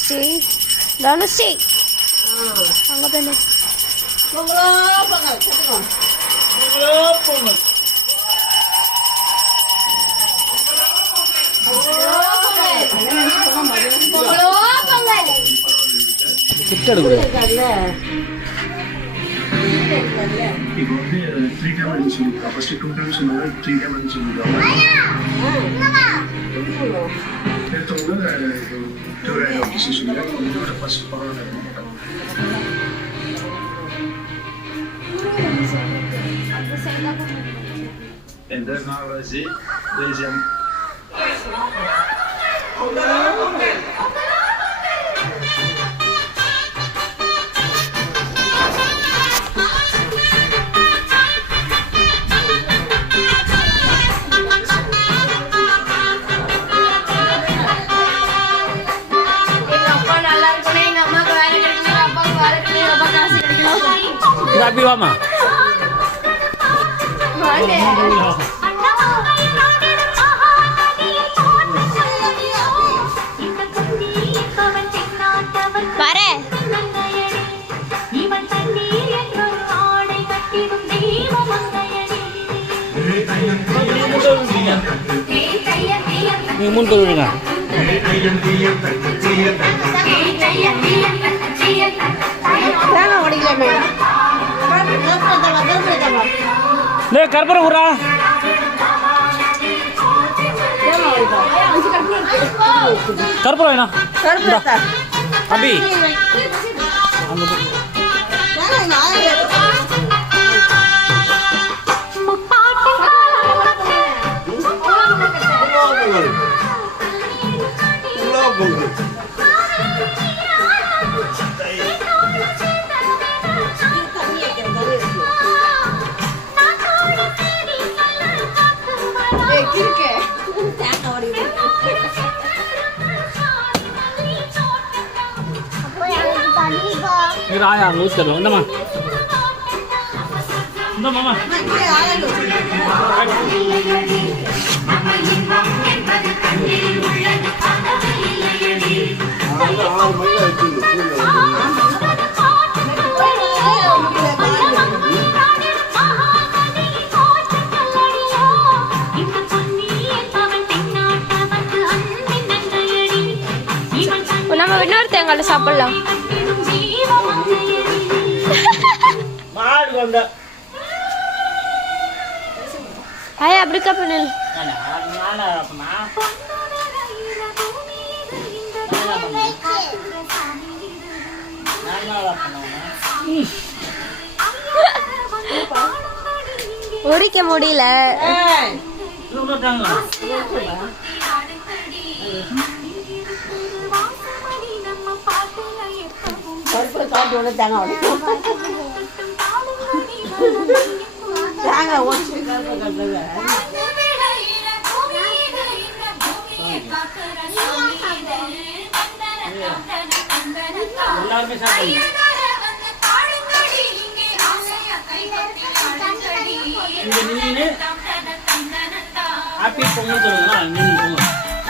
ஸ்ரீ தனுஸ்ரீ அங்க போய் இப்போ வந்து 3 டைம் அடிச்சு சொல்லிருக்கா. ஃபர்ஸ்ட் 2 டைம் சொன்னாங்க, 3 டைம் அடிச்சு சொல்லிருக்காங்க. எடுத்தவங்க டூர் ஆஃபீஸ் சொல்லிருக்காங்க. இதோட ஃபர்ஸ்ட் பரவாயில்ல. En daarna was hij deze. Tapi mama. Pare. Ni mundur dengar. Jangan odigilame. Le karpura ura. Karpura ena. Karpura ta. Abi. Ini raya ngus ke dong, teman. Entah mama. நம்ம இன்னொரு தேங்காய் சாப்பிடலாம். மாடு வந்த. ஐயா அப்படி கப்பனல். நானா அப்பனா. உரிக்க முடியல. Api pongal